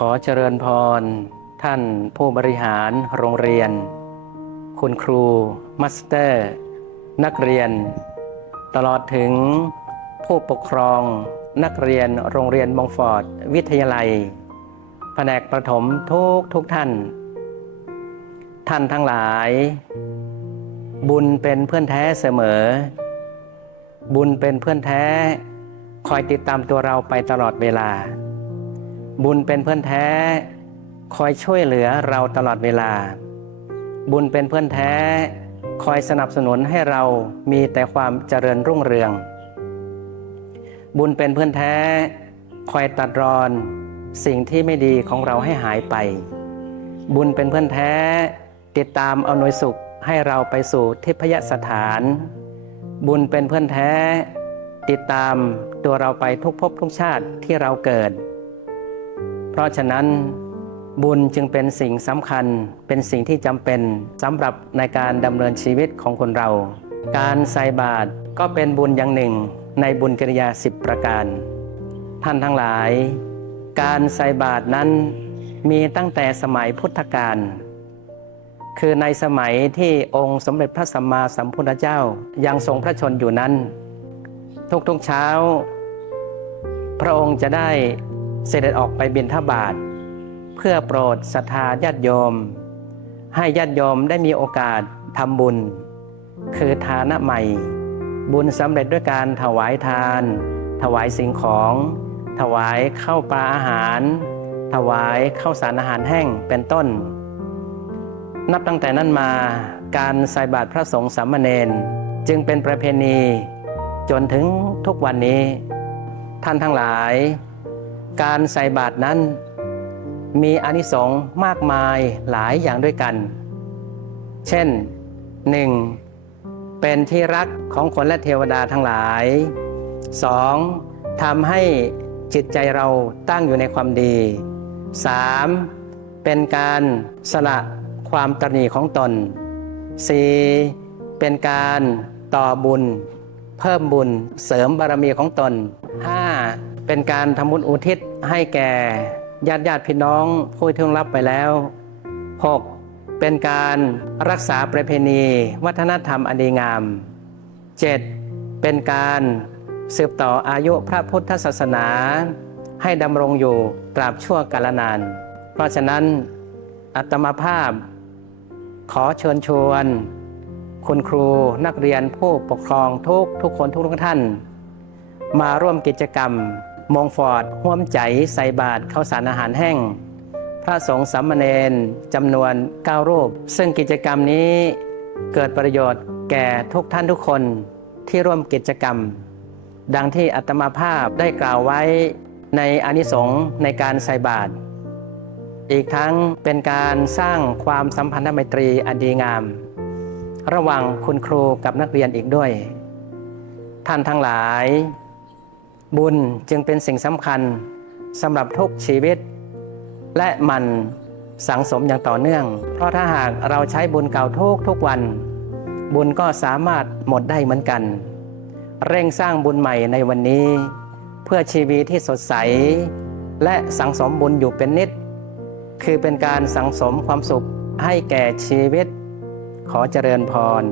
ขอเจริญพร ท่านผู้บริหารโรงเรียน คุณครูมัสเตอร์ นักเรียน ตลอดถึงผู้ปกครองนักเรียนโรงเรียนมองฟอร์ดวิทยาลัย แผนกประถมทุกทุกท่าน ท่านทั้งหลาย บุญเป็นเพื่อนแท้เสมอ บุญเป็นเพื่อนแท้ คอยติดตามตัวเราไปตลอดเวลา บุญเป็นเพื่อนแท้ คอยช่วยเหลือเราตลอดเวลา บุญเป็นเพื่อนแท้ คอยสนับสนุนให้เรามีแต่ความเจริญรุ่งเรือง บุญเป็นเพื่อนแท้ คอยตัดรอนสิ่งที่ไม่ดีของเราให้หายไป บุญเป็นเพื่อนแท้ ติดตามเอาหน่วยสุขให้เราไปสู่ทิพยสถาน บุญเป็นเพื่อนแท้ ติดตามตัวเราไปทุกภพทุกชาติที่เราเกิด เพราะฉะนั้นบุญจึงเป็นสิ่งสำคัญ เป็นสิ่งที่จำเป็นสำหรับในการดำเนินชีวิตของคนเรา การใส่บาตรก็เป็นบุญอย่างหนึ่งในบุญกิริยาสิบประการ ท่านทั้งหลาย การใส่บาตรนั้นมีตั้งแต่สมัยพุทธกาลคือในสมัยที่องค์สมเด็จพระสัมมาสัมพุทธเจ้ายังทรงพระชนอยู่นั้น ทุกๆเช้า พระองค์จะได้ เสด็จออกไปบิณฑบาตเพื่อโปรดศรัทธาญาติโยม ให้ญาติโยมได้มีโอกาสทำบุญ คือทานะใหม่ บุญสำเร็จด้วยการถวายทาน ถวายสิ่งของ ถวายข้าวปลาอาหาร ถวายข้าวสารอาหารแห้งเป็นต้น นับตั้งแต่นั้นมาการใส่บาตรพระสงฆ์สามเณรจึงเป็นประเพณี จนถึงทุกวันนี้ ท่านทั้งหลาย การใส่บาตรนั้น มีอานิสงส์มากมายหลายอย่างด้วยกัน เช่น 1. เป็นที่รักของคนและเทวดาทั้งหลาย 2. ทำให้จิตใจเราตั้งอยู่ในความดี 3. เป็นการสละความตรณีของตน 4. เป็นการต่อบุญ เพิ่มบุญเสริมบารมีของตน 5. เป็นการทำบุญอุทิศให้แก่ญาติญาติพี่น้องผู้ที่ล่วงลับไปแล้ว 6. เป็นการรักษาประเพณี วัฒนธรรมอันดีงาม 7. เป็นการสืบต่ออายุพระพุทธศาสนา ให้ดำรงอยู่ตราบชั่วกาลนาน เพราะฉะนั้นอัตมาภาพ ขอเชิญชวน คุณครูนักเรียนผู้ปกครองทุกทุกคนทุกทุกท่าน มาร่วมกิจกรรม มองฟอร์ดห่วมใจใส่บาตรข้าวสารอาหารแห้ง พระสงฆ์สามเณรจำนวน 9 รูป ซึ่งกิจกรรมนี้เกิดประโยชน์แก่ทุกท่านทุกคนที่ร่วมกิจกรรม ดังที่อัตมาภาพได้กล่าวไว้ในอนิสงส์ในการใส่บาตรอีกทั้งเป็นการสร้างความสัมพันธไมตรีอันดีงาม ระหว่างคุณครูกับนักเรียนอีกด้วย ท่านทั้งหลาย บุญจึงเป็นสิ่งสำคัญสำหรับทุกชีวิต และมันสังสมอย่างต่อเนื่อง เพราะถ้าหากเราใช้บุญเก่าทุกทุกวัน บุญก็สามารถหมดได้เหมือนกัน เร่งสร้างบุญใหม่ในวันนี้ เพื่อชีวิตที่สดใส และสังสมบุญอยู่เป็นนิด คือเป็นการสังสมความสุขให้แก่ชีวิต ขอเจริญพร